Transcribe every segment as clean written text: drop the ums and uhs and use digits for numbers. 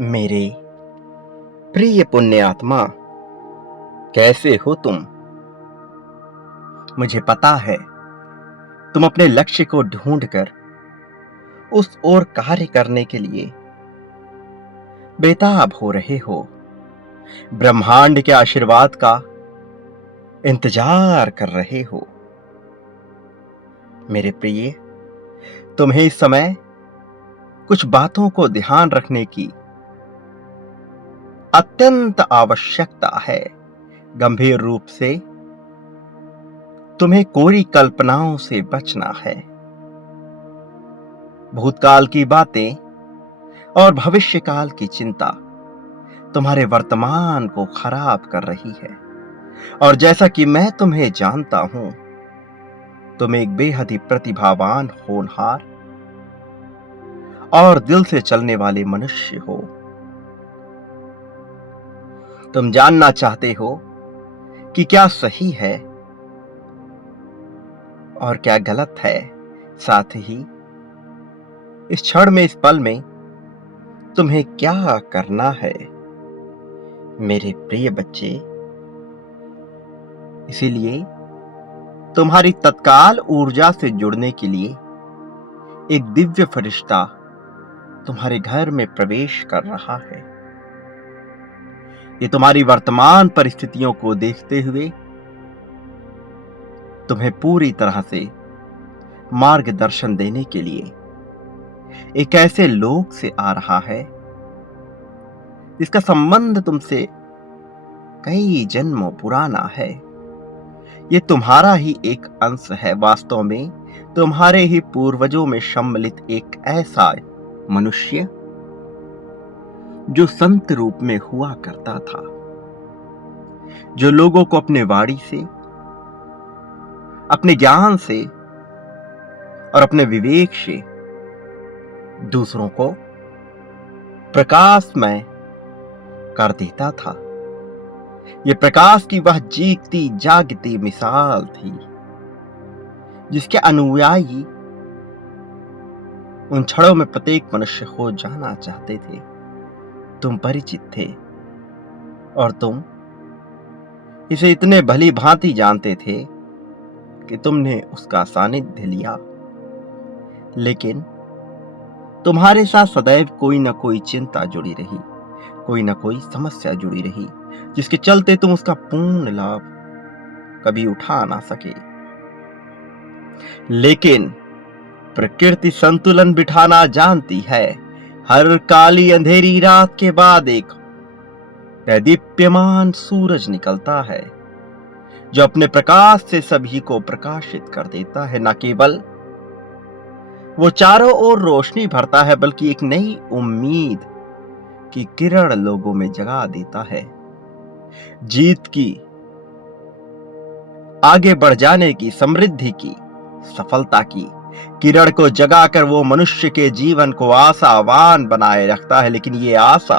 मेरे प्रिय पुण्य आत्मा, कैसे हो तुम? मुझे पता है तुम अपने लक्ष्य को ढूंढकर उस ओर कार्य करने के लिए बेताब हो रहे हो। ब्रह्मांड के आशीर्वाद का इंतजार कर रहे हो। मेरे प्रिय, तुम्हें इस समय कुछ बातों को ध्यान रखने की अत्यंत आवश्यकता है। गंभीर रूप से तुम्हें कोरी कल्पनाओं से बचना है। भूतकाल की बातें और भविष्यकाल की चिंता तुम्हारे वर्तमान को खराब कर रही है। और जैसा कि मैं तुम्हें जानता हूं, तुम एक बेहद ही प्रतिभावान, होनहार और दिल से चलने वाले मनुष्य हो। तुम जानना चाहते हो कि क्या सही है और क्या गलत है। साथ ही इस क्षण में, इस पल में तुम्हें क्या करना है, मेरे प्रिय बच्चे। इसीलिए तुम्हारी तत्काल ऊर्जा से जुड़ने के लिए एक दिव्य फरिश्ता तुम्हारे घर में प्रवेश कर रहा है। ये तुम्हारी वर्तमान परिस्थितियों को देखते हुए तुम्हें पूरी तरह से मार्गदर्शन देने के लिए एक ऐसे लोक से आ रहा है जिसका संबंध तुमसे कई जन्मों पुराना है। ये तुम्हारा ही एक अंश है। वास्तव में तुम्हारे ही पूर्वजों में सम्मिलित एक ऐसा मनुष्य जो संत रूप में हुआ करता था, जो लोगों को अपने वाणी से, अपने ज्ञान से और अपने विवेक से दूसरों को प्रकाशमय कर देता था। यह प्रकाश की वह जीती जागती मिसाल थी जिसके अनुयायी उन क्षणों में प्रत्येक मनुष्य हो जाना चाहते थे। तुम परिचित थे और तुम इसे इतने भली भांति जानते थे कि तुमने उसका सानिध्य लिया। लेकिन तुम्हारे साथ सदैव कोई ना कोई चिंता जुड़ी रही, कोई ना कोई समस्या जुड़ी रही, जिसके चलते तुम उसका पूर्ण लाभ कभी उठा ना सके। लेकिन प्रकृति संतुलन बिठाना जानती है। हर काली अंधेरी रात के बाद एक दैदीप्यमान सूरज निकलता है जो अपने प्रकाश से सभी को प्रकाशित कर देता है। न केवल वो चारों ओर रोशनी भरता है, बल्कि एक नई उम्मीद की किरण लोगों में जगा देता है। जीत की, आगे बढ़ जाने की, समृद्धि की, सफलता की किरण को जगाकर वो मनुष्य के जीवन को आशावान बनाए रखता है। लेकिन ये आशा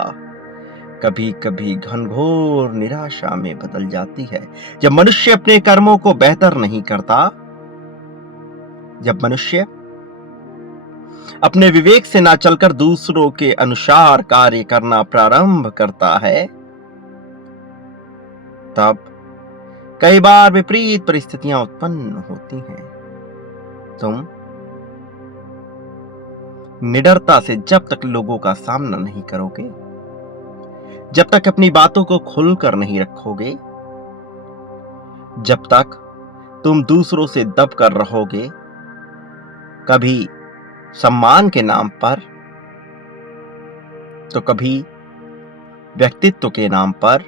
कभी कभी घनघोर निराशा में बदल जाती है जब मनुष्य अपने कर्मों को बेहतर नहीं करता, जब मनुष्य अपने विवेक से ना चलकर दूसरों के अनुसार कार्य करना प्रारंभ करता है। तब कई बार विपरीत परिस्थितियां उत्पन्न होती हैं। तुम निडरता से जब तक लोगों का सामना नहीं करोगे, जब तक अपनी बातों को खुलकर नहीं रखोगे, जब तक तुम दूसरों से दब कर रहोगे, कभी सम्मान के नाम पर तो कभी व्यक्तित्व के नाम पर,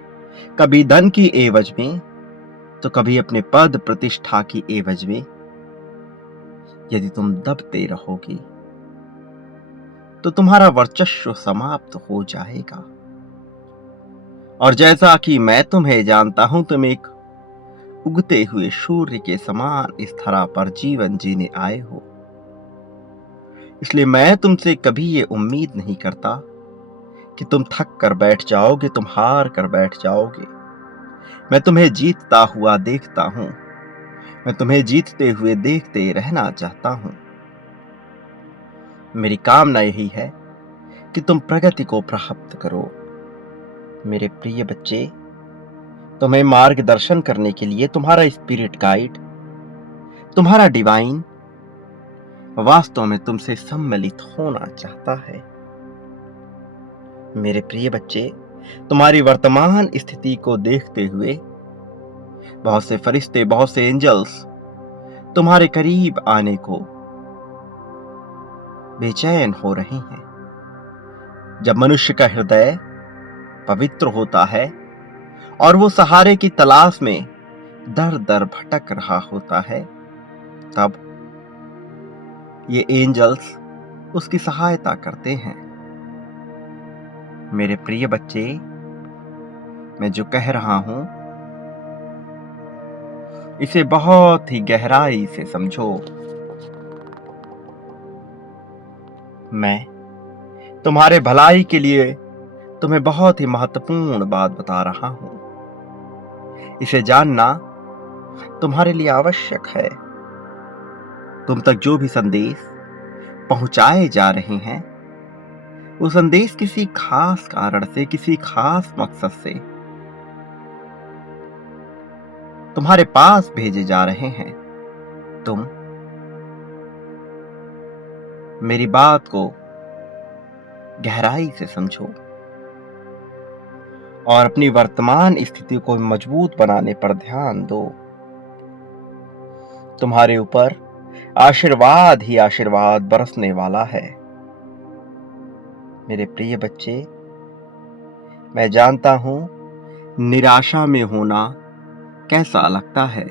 कभी धन की एवज में तो कभी अपने पद प्रतिष्ठा की एवज में, यदि तुम दबते रहोगे तो तुम्हारा वर्चस्व समाप्त हो जाएगा। और जैसा कि मैं तुम्हें जानता हूं, तुम एक उगते हुए सूर्य के समान इस धरा पर जीवन जीने आए हो। इसलिए मैं तुमसे कभी ये उम्मीद नहीं करता कि तुम थक कर बैठ जाओगे, तुम हार कर बैठ जाओगे। मैं तुम्हें जीतता हुआ देखता हूं। मैं तुम्हें जीतते हुए देखते रहना चाहता हूं। मेरी कामना यही है कि तुम प्रगति को प्राप्त करो। मेरे प्रिय बच्चे, तुम्हें मार्गदर्शन करने के लिए तुम्हारा स्पिरिट गाइड, तुम्हारा डिवाइन वास्तव में तुमसे सम्मिलित होना चाहता है। मेरे प्रिय बच्चे, तुम्हारी वर्तमान स्थिति को देखते हुए बहुत से फरिश्ते, बहुत से एंजल्स तुम्हारे करीब आने को बेचैन हो रहे हैं। जब मनुष्य का हृदय पवित्र होता है और वो सहारे की तलाश में दर दर भटक रहा होता है, तब ये एंजल्स उसकी सहायता करते हैं। मेरे प्रिय बच्चे, मैं जो कह रहा हूं इसे बहुत ही गहराई से समझो। मैं तुम्हारे भलाई के लिए तुम्हें बहुत ही महत्वपूर्ण बात बता रहा हूं। इसे जानना तुम्हारे लिए आवश्यक है। तुम तक जो भी संदेश पहुंचाए जा रहे हैं, वो संदेश किसी खास कारण से, किसी खास मकसद से तुम्हारे पास भेजे जा रहे हैं। तुम मेरी बात को गहराई से समझो और अपनी वर्तमान स्थिति को मजबूत बनाने पर ध्यान दो। तुम्हारे ऊपर आशीर्वाद ही आशीर्वाद बरसने वाला है। मेरे प्रिय बच्चे, मैं जानता हूं निराशा में होना कैसा लगता है,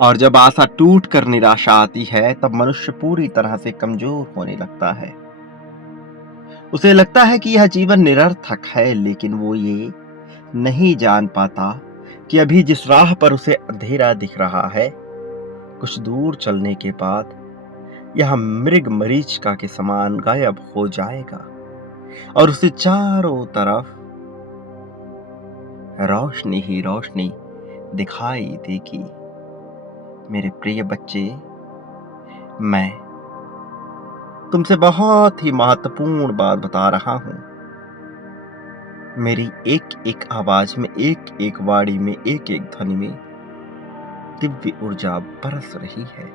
और जब आशा टूट कर निराशा आती है तब मनुष्य पूरी तरह से कमजोर होने लगता है। उसे लगता है कि यह जीवन निरर्थक है, लेकिन वो ये नहीं जान पाता कि अभी जिस राह पर उसे अंधेरा दिख रहा है, कुछ दूर चलने के बाद यह मृग मरीचिका के समान गायब हो जाएगा और उसे चारों तरफ रोशनी ही रोशनी दिखाई देगी। मेरे प्रिय बच्चे, मैं तुमसे बहुत ही महत्वपूर्ण बात बता रहा हूं। मेरी एक एक आवाज में, एक एक वाणी में, एक एक ध्वनि में दिव्य ऊर्जा बरस रही है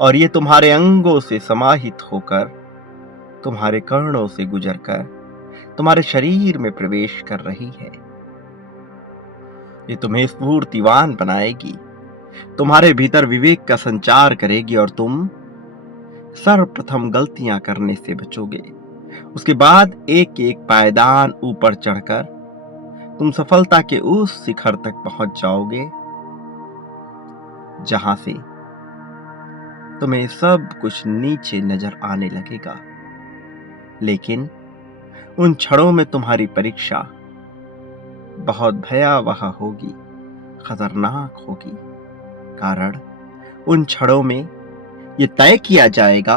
और ये तुम्हारे अंगों से समाहित होकर, तुम्हारे कर्णों से गुजरकर तुम्हारे शरीर में प्रवेश कर रही है। ये तुम्हें स्फूर्तिवान बनाएगी, तुम्हारे भीतर विवेक का संचार करेगी और तुम सर्वप्रथम गलतियां करने से बचोगे। उसके बाद एक एक पायदान ऊपर चढ़कर तुम सफलता के उस शिखर तक पहुंच जाओगे जहां से तुम्हें सब कुछ नीचे नजर आने लगेगा। लेकिन उन क्षणों में तुम्हारी परीक्षा बहुत भयावह होगी, खतरनाक होगी। कारण उन क्षणों में ये तय किया जाएगा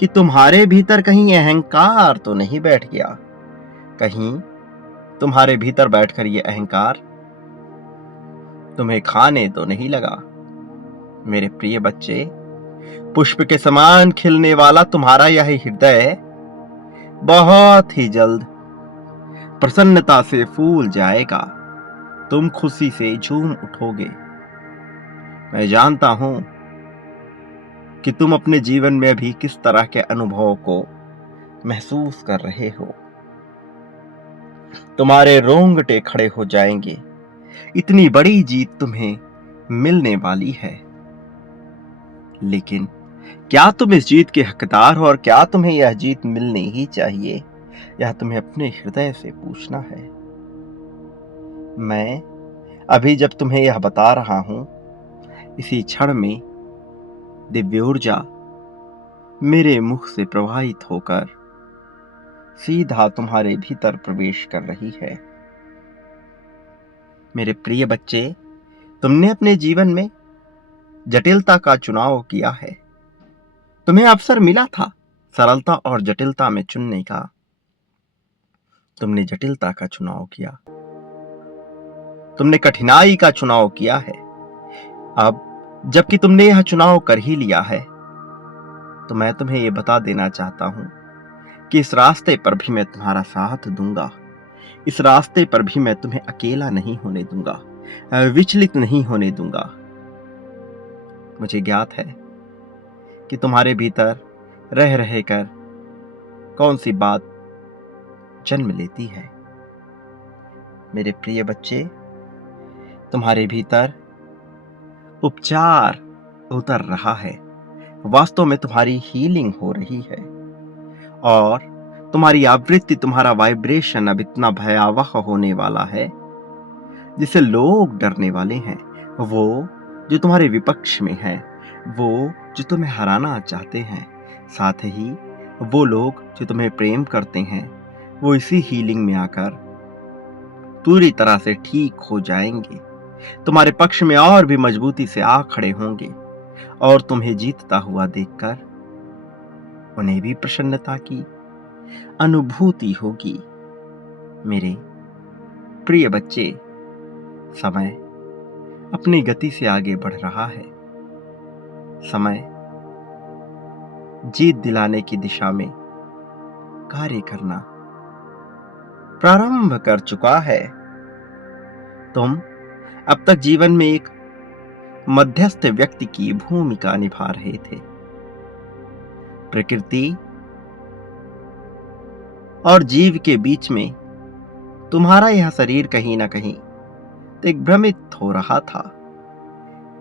कि तुम्हारे भीतर कहीं अहंकार तो नहीं बैठ गया, कहीं तुम्हारे भीतर बैठकर ये अहंकार तुम्हें खाने तो नहीं लगा। मेरे प्रिय बच्चे, पुष्प के समान खिलने वाला तुम्हारा यह हृदय बहुत ही जल्द प्रसन्नता से फूल जाएगा। तुम खुशी से झूम उठोगे। मैं जानता हूं कि तुम अपने जीवन में भी किस तरह के अनुभव को महसूस कर रहे हो। तुम्हारे रोंगटे खड़े हो जाएंगे। इतनी बड़ी जीत तुम्हें मिलने वाली है, लेकिन क्या तुम इस जीत के हकदार हो और क्या तुम्हें यह जीत मिलनी ही चाहिए? यह तुम्हें अपने हृदय से पूछना है। मैं अभी जब तुम्हें यह बता रहा हूं, इसी क्षण में दिव्य ऊर्जा मेरे मुख से प्रवाहित होकर सीधा तुम्हारे भीतर प्रवेश कर रही है। मेरे प्रिय बच्चे, तुमने अपने जीवन में जटिलता का चुनाव किया है। तुम्हें अवसर मिला था सरलता और जटिलता में चुनने का। तुमने जटिलता का चुनाव किया, तुमने कठिनाई का चुनाव किया है। अब जबकि तुमने यह चुनाव कर ही लिया है, तो मैं तुम्हें यह बता देना चाहता हूं कि इस रास्ते पर भी मैं तुम्हारा साथ दूंगा। इस रास्ते पर भी मैं तुम्हें अकेला नहीं होने दूंगा, विचलित नहीं होने दूंगा। मुझे ज्ञात है कि तुम्हारे भीतर रह रह कर कौन सी बात जन्म लेती है। मेरे प्रिय बच्चे, तुम्हारे भीतर उपचार उतर रहा है, वास्तव में तुम्हारी हीलिंग हो रही है। और तुम्हारी आवृत्ति, तुम्हारा वाइब्रेशन अब इतना भयावह होने वाला है जिससे लोग डरने वाले हैं। वो जो तुम्हारे विपक्ष में हैं, वो जो तुम्हें हराना चाहते हैं, साथ ही वो लोग जो तुम्हें प्रेम करते हैं, वो इसी हीलिंग में आकर पूरी तरह से ठीक हो जाएंगे, तुम्हारे पक्ष में और भी मजबूती से आ खड़े होंगे। और तुम्हें जीतता हुआ देखकर उन्हें भी प्रसन्नता की अनुभूति होगी। मेरे प्रिय बच्चे, समय अपनी गति से आगे बढ़ रहा है। समय जीत दिलाने की दिशा में कार्य करना प्रारंभ कर चुका है। तुम अब तक जीवन में एक मध्यस्थ व्यक्ति की भूमिका निभा रहे थे। प्रकृति और जीव के बीच में तुम्हारा यह शरीर कहीं ना कहीं तो एक भ्रमित हो रहा था।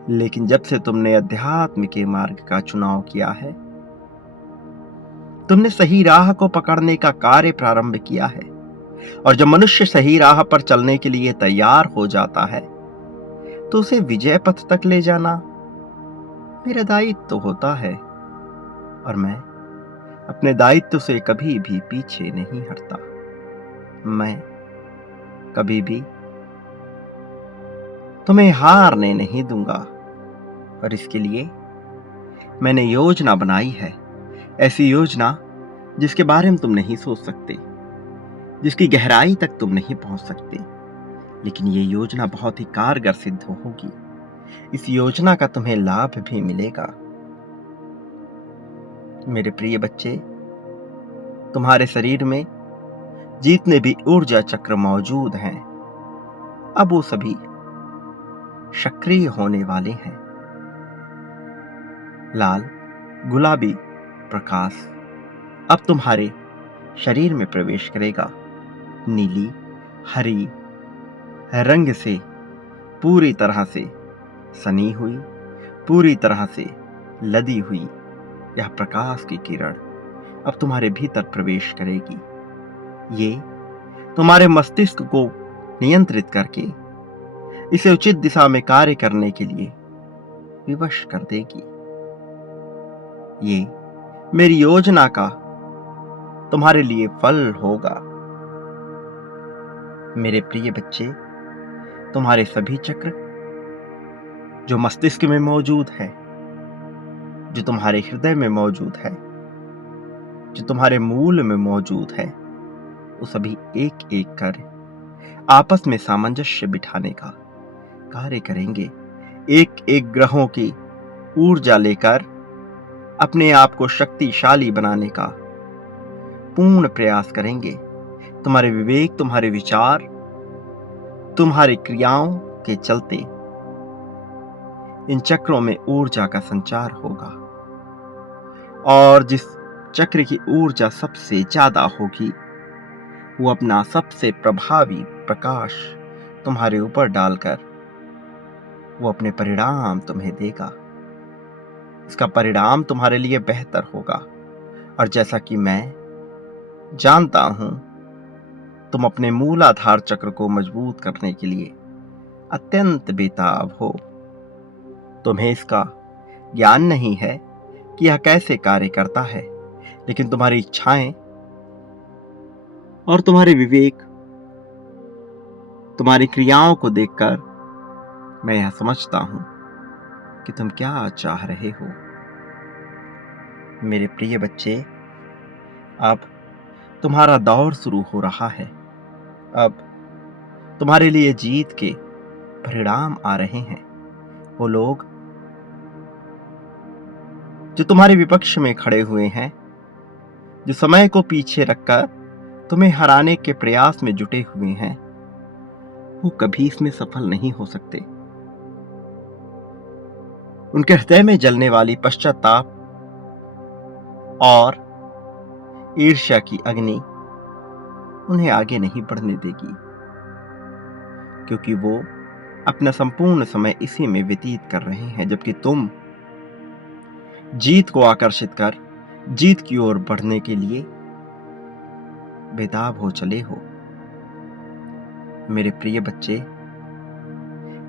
लेकिन जब से तुमने अध्यात्म के मार्ग का चुनाव किया है, तुमने सही राह को पकड़ने का कार्य प्रारंभ किया है। और जब मनुष्य सही राह पर चलने के लिए तैयार हो जाता है तो उसे विजय पथ तक ले जाना मेरा दायित्व तो होता है। और मैं अपने दायित्व से कभी भी पीछे नहीं हटता। मैं कभी भी तुम्हें हारने नहीं दूंगा। और इसके लिए मैंने योजना बनाई है, ऐसी योजना जिसके बारे में तुम नहीं सोच सकते, जिसकी गहराई तक तुम नहीं पहुंच सकते। लेकिन ये योजना बहुत ही कारगर सिद्ध होगी। इस योजना का तुम्हें लाभ भी मिलेगा। मेरे प्रिय बच्चे, तुम्हारे शरीर में जितने भी ऊर्जा चक्र मौजूद हैं, अब वो सभी सक्रिय होने वाले हैं। लाल गुलाबी प्रकाश अब तुम्हारे शरीर में प्रवेश करेगा। नीली हरी रंग से पूरी तरह से सनी हुई, पूरी तरह से लदी हुई यह प्रकाश की किरण अब तुम्हारे भीतर प्रवेश करेगी। ये तुम्हारे मस्तिष्क को नियंत्रित करके इसे उचित दिशा में कार्य करने के लिए विवश कर देगी। ये मेरी योजना का तुम्हारे लिए फल होगा। मेरे प्रिय बच्चे, तुम्हारे सभी चक्र जो मस्तिष्क में मौजूद है, जो तुम्हारे हृदय में मौजूद है, जो तुम्हारे मूल में मौजूद है, वो सभी एक एक कर आपस में सामंजस्य बिठाने का कार्य करेंगे। एक एक ग्रहों की ऊर्जा लेकर अपने आप को शक्तिशाली बनाने का पूर्ण प्रयास करेंगे। तुम्हारे विवेक, तुम्हारे विचार, तुम्हारी क्रियाओं के चलते इन चक्रों में ऊर्जा का संचार होगा। और जिस चक्र की ऊर्जा सबसे ज्यादा होगी, वो अपना सबसे प्रभावी प्रकाश तुम्हारे ऊपर डालकर वो अपने परिणाम तुम्हें देगा। इसका परिणाम तुम्हारे लिए बेहतर होगा। और जैसा कि मैं जानता हूं, तुम अपने मूलाधार चक्र को मजबूत करने के लिए अत्यंत बेताब हो। तुम्हें इसका ज्ञान नहीं है कि यह कैसे कार्य करता है, लेकिन तुम्हारी इच्छाएं और तुम्हारे विवेक, तुम्हारी क्रियाओं को देखकर मैं यह समझता हूं कि तुम क्या चाह रहे हो। मेरे प्रिय बच्चे, अब तुम्हारा दौर शुरू हो रहा है। अब तुम्हारे लिए जीत के परिणाम आ रहे हैं। वो लोग जो तुम्हारे विपक्ष में खड़े हुए हैं, जो समय को पीछे रखकर तुम्हें हराने के प्रयास में जुटे हुए हैं, वो कभी इसमें सफल नहीं हो सकते। उनके हृदय में जलने वाली पश्चाताप और ईर्ष्या की अग्नि उन्हें आगे नहीं बढ़ने देगी, क्योंकि वो अपना संपूर्ण समय इसी में व्यतीत कर रहे हैं, जबकि तुम जीत को आकर्षित कर जीत की ओर बढ़ने के लिए बेताब हो चले हो। मेरे प्रिय बच्चे,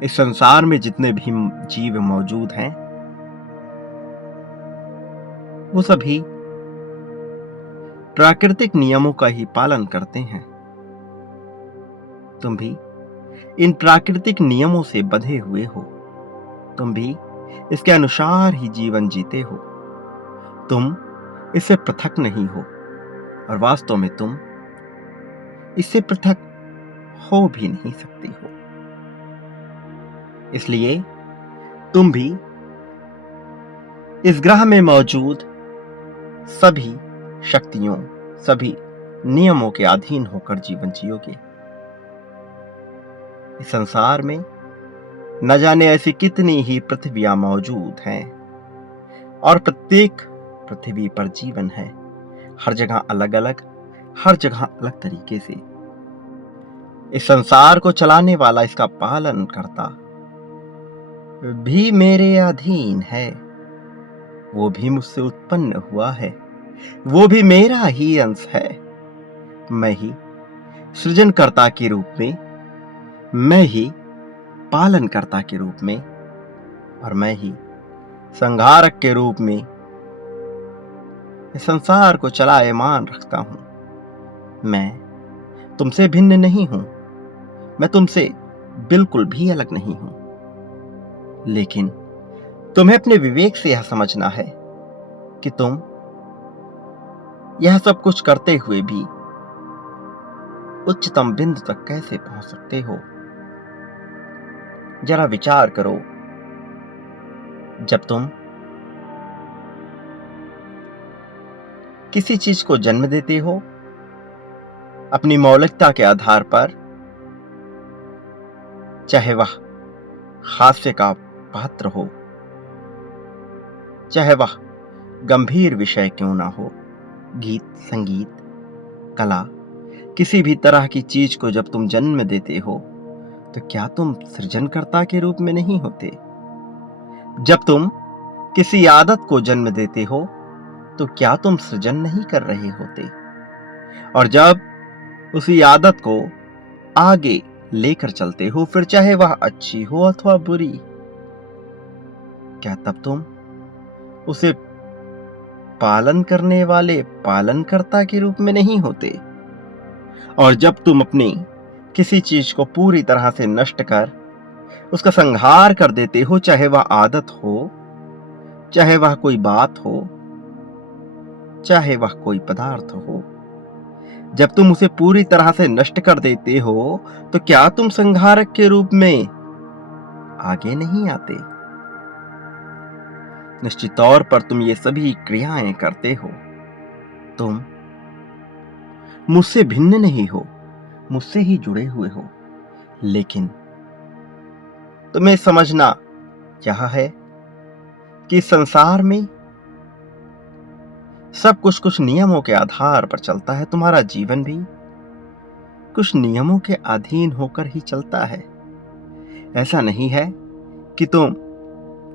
इस संसार में जितने भी जीव मौजूद हैं, वो सभी प्राकृतिक नियमों का ही पालन करते हैं। तुम भी इन प्राकृतिक नियमों से बंधे हुए हो। तुम भी इसके अनुसार ही जीवन जीते हो। तुम इससे पृथक नहीं हो, और वास्तव में तुम इससे पृथक हो भी नहीं सकती हो। इसलिए तुम भी इस ग्रह में मौजूद सभी शक्तियों, सभी नियमों के अधीन होकर जीवन जियोगे। इस संसार में न जाने ऐसी कितनी ही पृथ्वियां मौजूद हैं, और प्रत्येक पृथ्वी पर जीवन है, हर जगह अलग अलग, हर जगह अलग तरीके से। इस संसार को चलाने वाला, इसका पालन करता भी मेरे अधीन है। वो भी मुझसे उत्पन्न हुआ है, वो भी मेरा ही अंश है। मैं ही सृजनकर्ता के रूप में, मैं ही पालनकर्ता के रूप में, और मैं ही संहारक के रूप में इस संसार को चलायमान रखता हूं। मैं तुमसे भिन्न नहीं हूं, मैं तुमसे बिल्कुल भी अलग नहीं हूं। लेकिन तुम्हें अपने विवेक से यह समझना है कि तुम यह सब कुछ करते हुए भी उच्चतम बिंदु तक कैसे पहुंच सकते हो। जरा विचार करो, जब तुम किसी चीज को जन्म देते हो अपनी मौलिकता के आधार पर, चाहे वह हास्य का पात्र हो, चाहे वह गंभीर विषय क्यों ना हो, गीत, संगीत, कला, किसी भी तरह की चीज को जब तुम जन्म देते हो, तो क्या तुम सृजनकर्ता के रूप में नहीं होते? जब तुम किसी आदत को जन्म देते हो, तो क्या तुम सृजन नहीं कर रहे होते? और जब उसी आदत को आगे लेकर चलते हो, फिर चाहे वह अच्छी हो अथवा बुरी, क्या तब तुम उसे पालन करने वाले पालनकर्ता के रूप में नहीं होते? और जब तुम अपनी किसी चीज को पूरी तरह से नष्ट कर उसका संहार कर देते हो, चाहे वह आदत हो, चाहे वह कोई बात हो, चाहे वह कोई पदार्थ हो, जब तुम उसे पूरी तरह से नष्ट कर देते हो, तो क्या तुम संहारक के रूप में आगे नहीं आते? निश्चित तौर पर तुम ये सभी क्रियाएं करते हो। तुम मुझसे भिन्न नहीं हो, मुझसे ही जुड़े हुए हो। लेकिन तुम्हें समझना यह है कि संसार में सब कुछ नियमों के आधार पर चलता है। तुम्हारा जीवन भी कुछ नियमों के अधीन होकर ही चलता है। ऐसा नहीं है कि तुम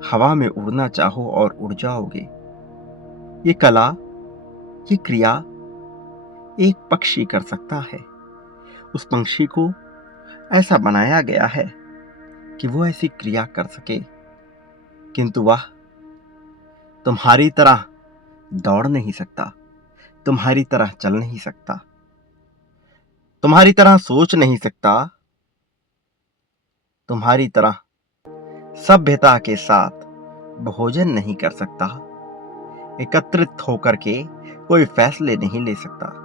हवा में उड़ना चाहो और उड़ जाओगे। ये कला, ये क्रिया एक पक्षी कर सकता है। उस पंछी को ऐसा बनाया गया है कि वो ऐसी क्रिया कर सके, किंतु वह तुम्हारी तरह दौड़ नहीं सकता, तुम्हारी तरह चल नहीं सकता, तुम्हारी तरह सोच नहीं सकता, तुम्हारी तरह सभ्यता के साथ भोजन नहीं कर सकता, एकत्रित होकर के कोई फैसले नहीं ले सकता।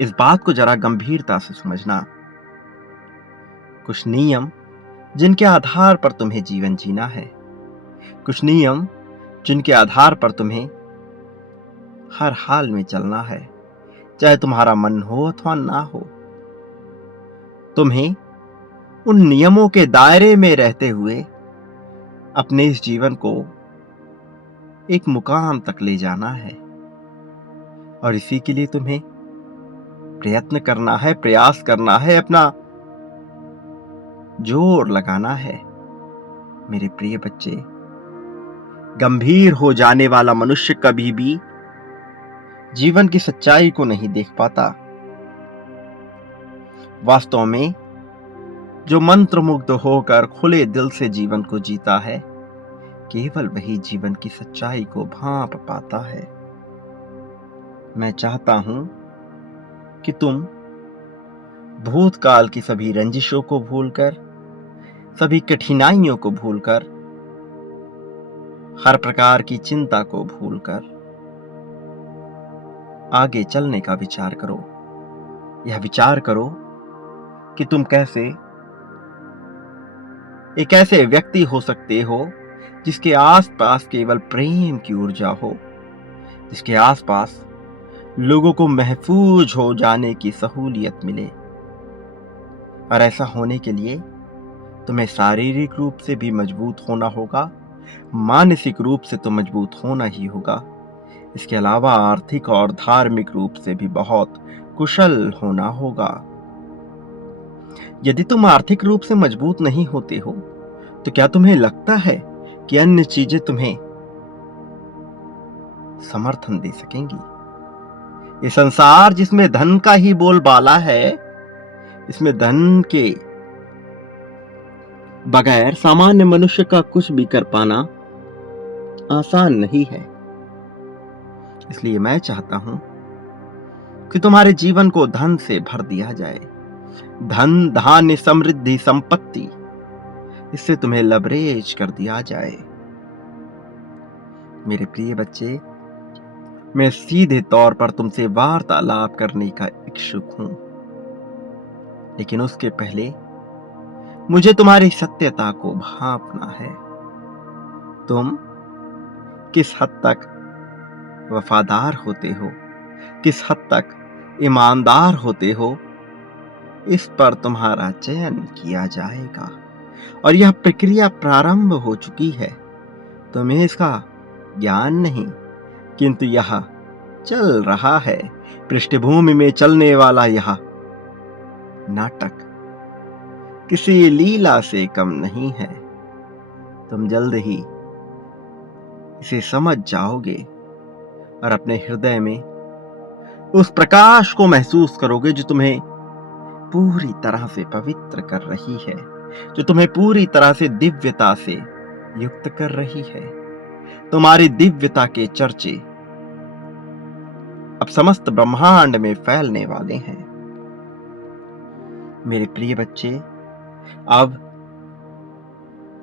इस बात को जरा गंभीरता से समझना। कुछ नियम जिनके आधार पर तुम्हें जीवन जीना है, कुछ नियम जिनके आधार पर तुम्हें हर हाल में चलना है, चाहे तुम्हारा मन हो अथवा ना हो। तुम्हें उन नियमों के दायरे में रहते हुए अपने इस जीवन को एक मुकाम तक ले जाना है, और इसी के लिए तुम्हें प्रयत्न करना है, प्रयास करना है, अपना जोर लगाना है। मेरे प्रिय बच्चे, गंभीर हो जाने वाला मनुष्य कभी भी जीवन की सच्चाई को नहीं देख पाता। वास्तव में जो मंत्रमुग्ध होकर खुले दिल से जीवन को जीता है, केवल वही जीवन की सच्चाई को भांप पाता है। मैं चाहता हूं कि तुम भूतकाल की सभी रंजिशों को भूलकर, सभी कठिनाइयों को भूलकर, हर प्रकार की चिंता को भूलकर आगे चलने का विचार करो। यह विचार करो कि तुम कैसे एक ऐसे व्यक्ति हो सकते हो जिसके आसपास केवल प्रेम की ऊर्जा हो, जिसके आसपास लोगों को महफूज हो जाने की सहूलियत मिले। और ऐसा होने के लिए तुम्हें शारीरिक रूप से भी मजबूत होना होगा, मानसिक रूप से तो मजबूत होना ही होगा। इसके अलावा आर्थिक और धार्मिक रूप से भी बहुत कुशल होना होगा। यदि तुम आर्थिक रूप से मजबूत नहीं होते हो, तो क्या तुम्हें लगता है कि अन्य चीजें तुम्हें समर्थन दे सकेंगी? ये संसार जिसमें धन का ही बोलबाला है, इसमें धन के बगैर सामान्य मनुष्य का कुछ भी कर पाना आसान नहीं है। इसलिए मैं चाहता हूं कि तुम्हारे जीवन को धन से भर दिया जाए। धन, धान्य, समृद्धि, संपत्ति, इससे तुम्हें लबरेज कर दिया जाए। मेरे प्रिय बच्चे, मैं सीधे तौर पर तुमसे वार्तालाप करने का इच्छुक हूं, लेकिन उसके पहले मुझे तुम्हारी सत्यता को भांपना है। तुम किस हद तक वफादार होते हो, किस हद तक ईमानदार होते हो, इस पर तुम्हारा चयन किया जाएगा। और यह प्रक्रिया प्रारंभ हो चुकी है। तुम्हें इसका ज्ञान नहीं, किंतु यह चल रहा है। पृष्ठभूमि में चलने वाला यह नाटक किसी लीला से कम नहीं है। तुम जल्द ही इसे समझ जाओगे और अपने हृदय में उस प्रकाश को महसूस करोगे जो तुम्हें पूरी तरह से पवित्र कर रही है, जो तुम्हें पूरी तरह से दिव्यता से युक्त कर रही है। तुम्हारी दिव्यता के चर्चे अब समस्त ब्रह्मांड में फैलने वाले हैं। मेरे प्रिय बच्चे, अब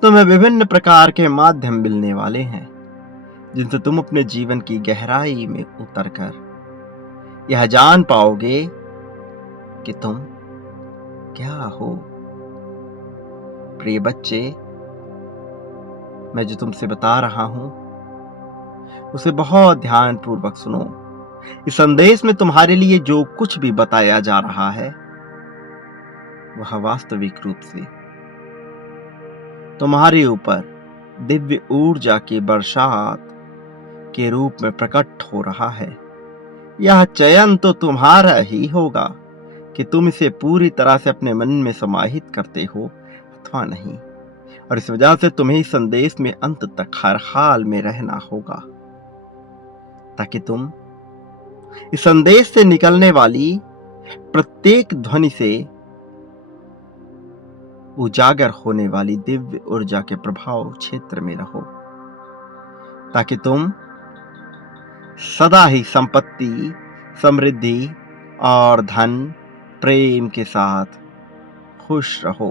तुम्हें विभिन्न प्रकार के माध्यम मिलने वाले हैं जिनसे तुम अपने जीवन की गहराई में उतरकर यह जान पाओगे कि तुम क्या हो। प्रिय बच्चे, मैं जो तुमसे बता रहा हूं उसे बहुत ध्यानपूर्वक सुनो। इस संदेश में तुम्हारे लिए जो कुछ भी बताया जा रहा है वह वास्तविक रूप से तुम्हारे ऊपर दिव्य ऊर्जा की बरसात के रूप में प्रकट हो रहा है। यह चयन तो तुम्हारा ही होगा कि तुम इसे पूरी तरह से अपने मन में समाहित करते हो अथवा नहीं। और इस वजह से तुम्हें इस संदेश में अंत तक हर हाल में रहना होगा, ताकि तुम इस संदेश से निकलने वाली प्रत्येक ध्वनि से उजागर होने वाली दिव्य ऊर्जा के प्रभाव क्षेत्र में रहो, ताकि तुम सदा ही संपत्ति, समृद्धि और धन, प्रेम के साथ खुश रहो।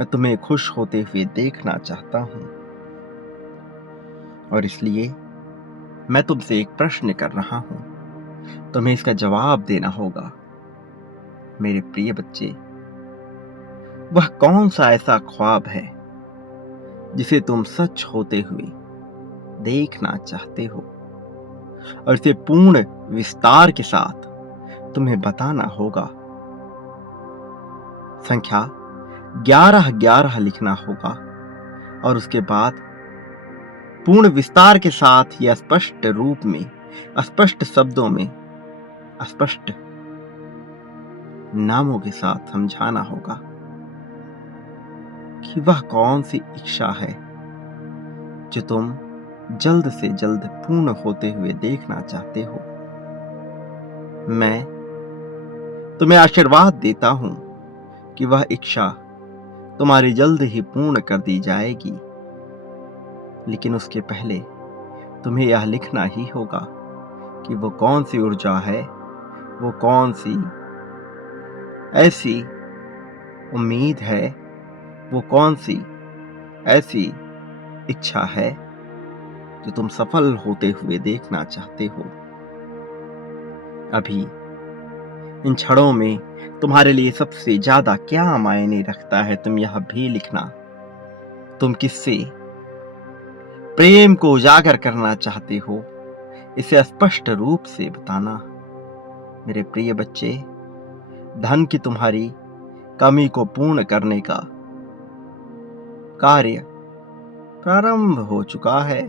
मैं तुम्हें खुश होते हुए देखना चाहता हूं, और इसलिए मैं तुमसे एक प्रश्न कर रहा हूं, तुम्हें इसका जवाब देना होगा। मेरे प्रिय बच्चे, वह कौन सा ऐसा ख्वाब है जिसे तुम सच होते हुए देखना चाहते हो? और इसे पूर्ण विस्तार के साथ तुम्हें बताना होगा। संख्या 1111 लिखना होगा और उसके बाद पूर्ण विस्तार के साथ यह स्पष्ट रूप में, स्पष्ट शब्दों में, स्पष्ट नामों के साथ समझाना होगा कि वह कौन सी इच्छा है जो तुम जल्द से जल्द पूर्ण होते हुए देखना चाहते हो। मैं तुम्हें आशीर्वाद देता हूं कि वह इच्छा तुम्हारी जल्द ही पूर्ण कर दी जाएगी, लेकिन उसके पहले तुम्हें यह लिखना ही होगा कि वो कौन सी ऊर्जा है, वो कौन सी ऐसी उम्मीद है, वो कौन सी ऐसी इच्छा है जो तुम सफल होते हुए देखना चाहते हो। अभी इन क्षणों में तुम्हारे लिए सबसे ज्यादा क्या मायने रखता है, तुम यह भी लिखना। तुम किससे प्रेम को उजागर करना चाहते हो, इसे स्पष्ट रूप से बताना। मेरे प्रिय बच्चे, धन की तुम्हारी कमी को पूर्ण करने का कार्य प्रारंभ हो चुका है।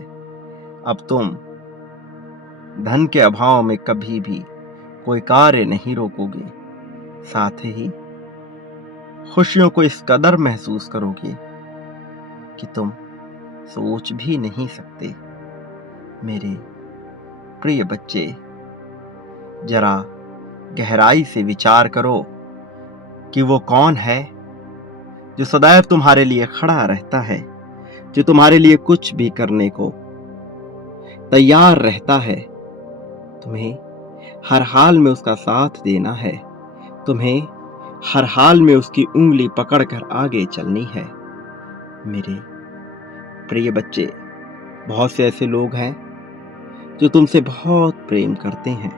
अब तुम धन के अभाव में कभी भी कोई कार्य नहीं रोकोगे, साथ ही खुशियों को इस कदर महसूस करोगे कि तुम सोच भी नहीं सकते। मेरे प्रिय बच्चे, जरा गहराई से विचार करो कि वो कौन है जो सदैव तुम्हारे लिए खड़ा रहता है, जो तुम्हारे लिए कुछ भी करने को तैयार रहता है। तुम्हें हर हाल में उसका साथ देना है, तुम्हें हर हाल में उसकी उंगली पकड़कर आगे चलनी है। मेरे प्रिय बच्चे, बहुत से ऐसे लोग हैं जो तुमसे बहुत प्रेम करते हैं,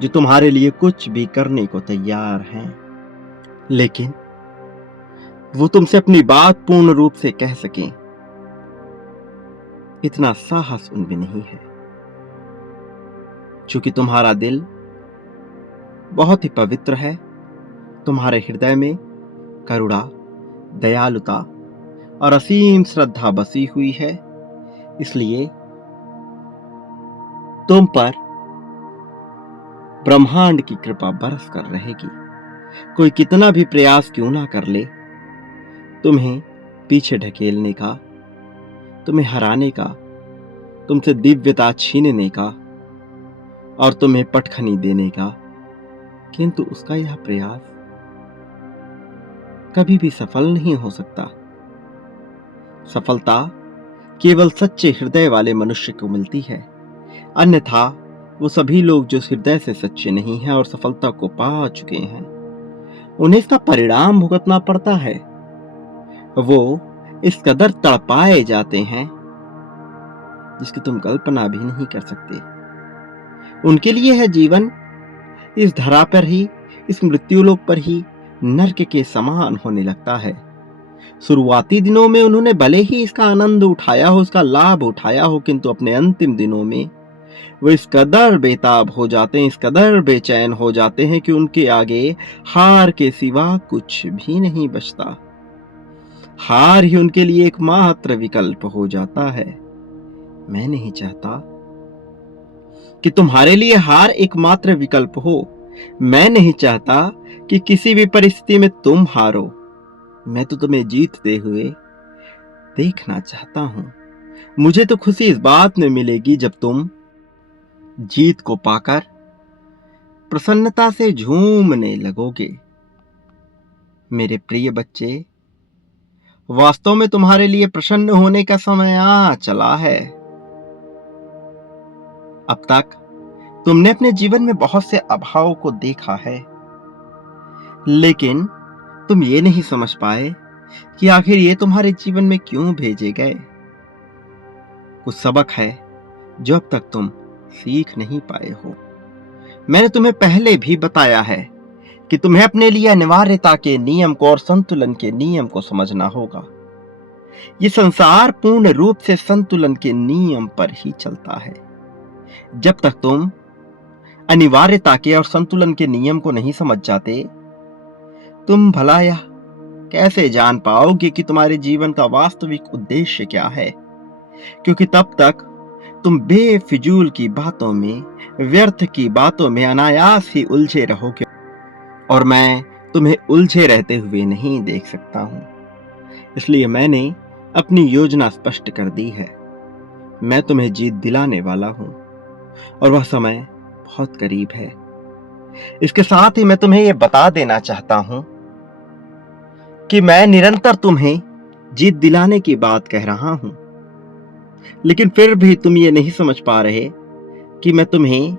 जो तुम्हारे लिए कुछ भी करने को तैयार हैं, लेकिन वो तुमसे अपनी बात पूर्ण रूप से कह सकें, इतना साहस उनमें नहीं है। चूंकि तुम्हारा दिल बहुत ही पवित्र है, तुम्हारे हृदय में करुणा, दयालुता और असीम श्रद्धा बसी हुई है, इसलिए तुम पर ब्रह्मांड की कृपा बरस कर रहेगी। कोई कितना भी प्रयास क्यों ना कर ले, तुम्हें पीछे ढकेलने का, तुम्हें हराने का, तुमसे दिव्यता छीनने का और तुम्हें पटखनी देने का, किंतु उसका यह प्रयास कभी भी सफल नहीं हो सकता। सफलता केवल सच्चे हृदय वाले मनुष्य को मिलती है, अन्यथा वो सभी लोग जो हृदय से सच्चे नहीं हैं और सफलता को पा चुके हैं, उन्हें इसका परिणाम भुगतना पड़ता है। वो इस कदर तड़पाए जाते हैं जिसकी तुम कल्पना भी नहीं कर सकते। उनके लिए है जीवन इस धरा पर ही, इस मृत्युलोक पर ही नर्क के समान होने लगता है। शुरुआती दिनों में उन्होंने भले ही इसका आनंद उठाया हो, इसका लाभ उठाया हो, किंतु अपने अंतिम दिनों में वो इस कदर बेताब हो जाते हैं, इस कदर बेचैन हो जाते हैं कि उनके आगे हार के सिवा कुछ भी नहीं बचता। हार ही उनके लिए एकमात्र विकल्प हो जाता है। मैं नहीं चाहता कि तुम्हारे लिए हार एकमात्र विकल्प हो। मैं नहीं चाहता कि किसी भी परिस्थिति में तुम हारो। मैं तो तुम्हें जीतते हुए देखना चाहता हूं। मुझे तो खुशी इस बात में मिलेगी जब तुम जीत को पाकर प्रसन्नता से झूमने लगोगे। मेरे प्रिय बच्चे, वास्तव में तुम्हारे लिए प्रसन्न होने का समय आ चला है। अब तक तुमने अपने जीवन में बहुत से अभावों को देखा है, लेकिन तुम ये नहीं समझ पाए कि आखिर ये तुम्हारे जीवन में क्यों भेजे गए। कुछ सबक है जो अब तक तुम सीख नहीं पाए हो। मैंने तुम्हें पहले भी बताया है कि तुम्हें अपने लिए अनिवार्यता के नियम को और संतुलन के नियम को समझना होगा। ये संसार पूर्ण रूप से संतुलन के नियम पर ही चलता है। जब तक तुम अनिवार्यता के और संतुलन के नियम को नहीं समझ जाते, तुम भला यह कैसे जान पाओगे कि तुम्हारे जीवन का वास्तविक उद्देश्य क्या है? क्योंकि तब तक तुम बेफिजूल की बातों में, व्यर्थ की बातों में अनायास ही उलझे रहोगे, और मैं तुम्हें उलझे रहते हुए नहीं देख सकता हूं। इसलिए मैंने अपनी योजना स्पष्ट कर दी है। मैं तुम्हें जीत दिलाने वाला हूं, और वह समय बहुत करीब है। इसके साथ ही मैं तुम्हें यह बता देना चाहता हूं कि मैं निरंतर तुम्हें जीत दिलाने की बात कह रहा हूं, लेकिन फिर भी तुम ये नहीं समझ पा रहे कि मैं तुम्हें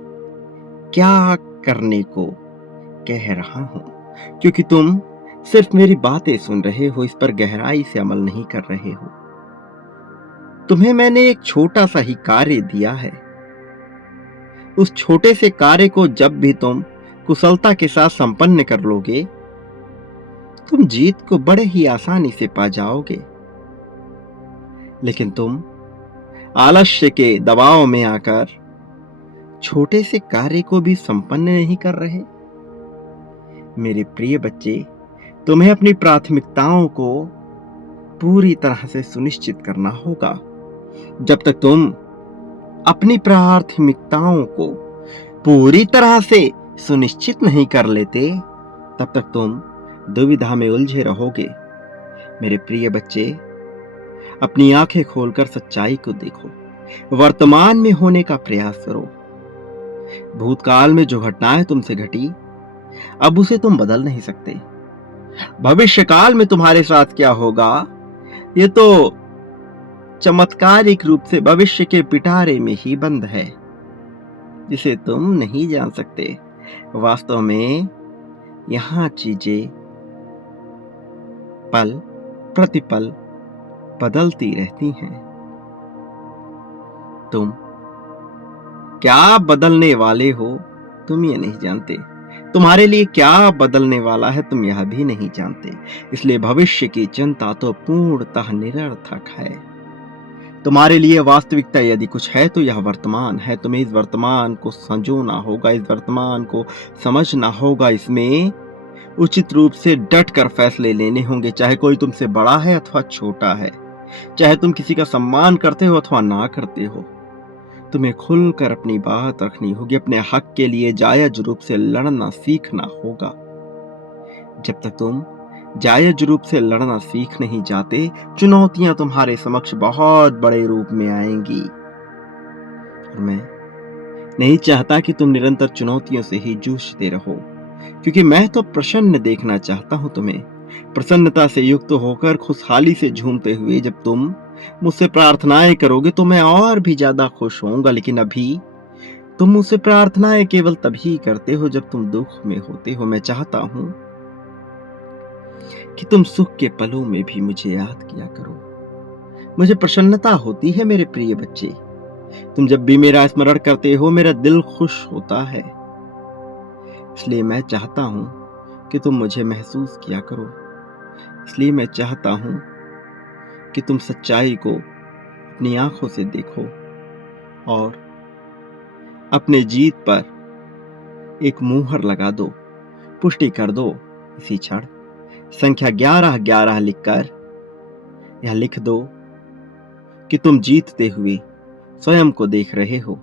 क्या करने को कह रहा हूं, क्योंकि तुम सिर्फ मेरी बातें सुन रहे हो, इस पर गहराई से अमल नहीं कर रहे हो। तुम्हें मैंने एक छोटा सा ही कार्य दिया है। उस छोटे से कार्य को जब भी तुम कुशलता के साथ संपन्न कर लोगे, तुम जीत को बड़े ही आसानी से पा जाओगे। लेकिन तुम आलस्य के दबाव में आकर छोटे से कार्य को भी संपन्न नहीं कर रहे। मेरे प्रिय बच्चे, तुम्हें अपनी प्राथमिकताओं को पूरी तरह से सुनिश्चित करना होगा। जब तक तुम अपनी प्राथमिकताओं को पूरी तरह से सुनिश्चित नहीं कर लेते, तब तक तुम दुविधा में उलझे रहोगे। मेरे प्रिय बच्चे, अपनी आंखें खोलकर सच्चाई को देखो, वर्तमान में होने का प्रयास करो। भूतकाल में जो घटनाएं तुमसे घटी, अब उसे तुम बदल नहीं सकते। भविष्य काल में तुम्हारे साथ क्या होगा, ये तो चमत्कारिक रूप से भविष्य के पिटारे में ही बंद है, जिसे तुम नहीं जान सकते। वास्तव में यहां चीजें पल प्रतिपल बदलती रहती हैं। तुम क्या बदलने वाले हो, तुम ये नहीं जानते। तुम्हारे लिए क्या बदलने वाला है, तुम यह भी नहीं जानते। इसलिए भविष्य की चिंता तो पूर्णतः निरर्थक है। तुम्हारे लिए वास्तविकता यदि कुछ है तो यह वर्तमान है। तुम्हें इस वर्तमान को संजोना होगा, इस वर्तमान को समझना होगा, इसमें उचित रूप से डट कर फैसले लेने होंगे, चाहे कोई तुमसे बड़ा है अथवा छोटा है, चाहे तुम किसी का सम्मान करते हो अथवा ना करते हो। तुम्हें खुलकर अपनी बात रखनी होगी, अपने हक के लिए जायज रूप से लड़ना सीखना होगा। जब तक तुम जायज रूप से लड़ना सीख नहीं जाते, चुनौतियां तुम्हारे समक्ष बहुत बड़े रूप में आएंगी। और मैं नहीं चाहता कि तुम निरंतर चुनौतियों से ही जूझते रहो, क्योंकि मैं तो प्रसन्न देखना चाहता हूं तुम्हें, प्रसन्नता से युक्त होकर खुशहाली से झूमते हुए। जब तुम मुझसे प्रार्थनाएं करोगे तो मैं और भी ज्यादा खुश होऊंगा। लेकिन अभी तुम मुझसे प्रार्थनाएं केवल तभी करते हो जब तुम दुख में होते हो। मैं चाहता हूं कि तुम सुख के पलों में भी मुझे याद किया करो। मुझे प्रसन्नता होती है मेरे प्रिय बच्चे। तुम जब भी मेरा स्मरण करते हो, मेरा दिल खुश होता है। इसलिए मैं चाहता हूं कि तुम मुझे महसूस किया करो। इसलिए मैं चाहता हूं कि तुम सच्चाई को अपनी आंखों से देखो और अपने जीत पर एक मुहर लगा दो, पुष्टि कर दो। इसी क्षण संख्या 1111 लिखकर यह लिख दो कि तुम जीतते हुए स्वयं को देख रहे हो।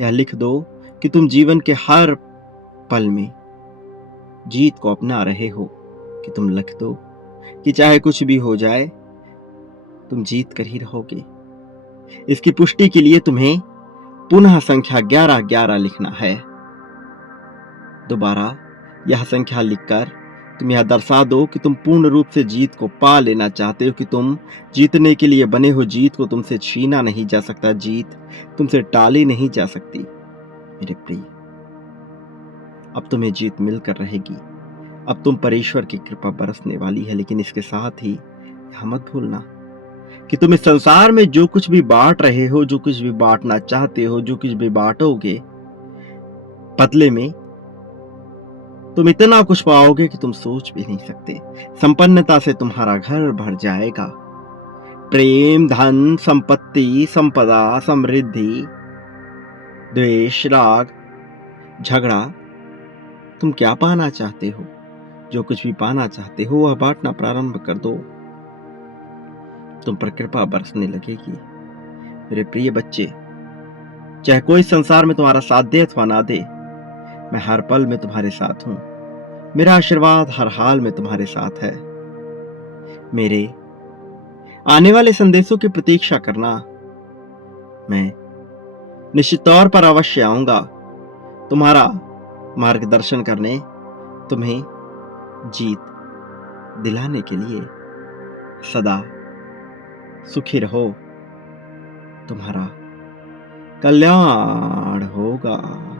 यह लिख दो कि तुम जीवन के हर पल में जीत को अपना रहे हो। कि तुम लिख दो कि चाहे कुछ भी हो जाए, तुम जीत कर ही रहोगे। इसकी पुष्टि के लिए तुम्हें पुनः संख्या 1111 लिखना है। दोबारा यह संख्या लिखकर तुम यह दर्शा दो कि तुम पूर्ण रूप से जीत को पा लेना चाहते हो, कि तुम जीतने के लिए बने हो। जीत को तुमसे छीना नहीं जा सकता, जीत तुमसे टाली नहीं जा सकती। मेरे प्रिय, अब तुम्हें जीत मिलकर रहेगी। अब तुम पर ईश्वर की कृपा बरसने वाली है। लेकिन इसके साथ ही यह मत भूलना कि तुम इस संसार में जो कुछ भी बांट रहे हो, जो कुछ भी बांटना चाहते हो, जो कुछ भी बांटोगे, बदले में तुम इतना कुछ पाओगे कि तुम सोच भी नहीं सकते। संपन्नता से तुम्हारा घर भर जाएगा। प्रेम, धन, संपत्ति, संपदा, समृद्धि, द्वेष, राग, झगड़ा, तुम क्या पाना चाहते हो? जो कुछ भी पाना चाहते हो वह बांटना प्रारंभ कर दो, तुम पर कृपा बरसने लगेगी। मेरे प्रिय बच्चे, चाहे कोई संसार में तुम्हारा साथ दे अथवा ना दे, मैं हर पल में तुम्हारे साथ हूं। मेरा आशीर्वाद हर हाल में तुम्हारे साथ है। मेरे आने वाले संदेशों की प्रतीक्षा करना। मैं निश्चित तौर पर अवश्य आऊंगा तुम्हारा मार्गदर्शन करने, तुम्हें जीत दिलाने के लिए। सदा सुखी रहो, तुम्हारा कल्याण होगा।